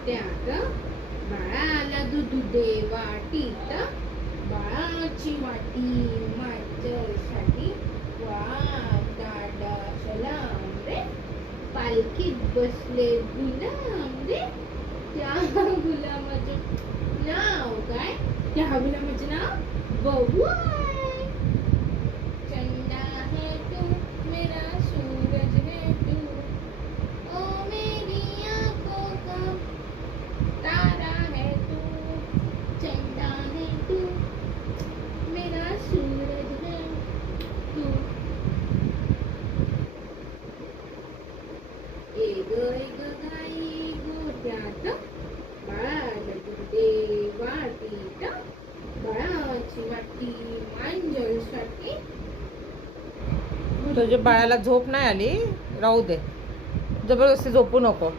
गोट्यात बाळाला दूध दे वाटीत, बाळाची वाटी माझ्यासाठी, वा दादा सलाम रे, पालखीत बसले गुलाम रे, त्या गुलामाचं नाव काय? त्या गुलामाचं नाव बबू आहे. चंदा है तू मेरा सूरज है तू, ओ मेरी आंखों का तारा है तू, चंदा है तू मेरा सूरज है तू. एक गाई गोट्यात बाळाला दूध दे वाटीत, बाळाची वाटी मांजरसाठी. तुझ्या बाळाला झोप नाही आली, राहू दे, जबरदस्ती झोपू नको.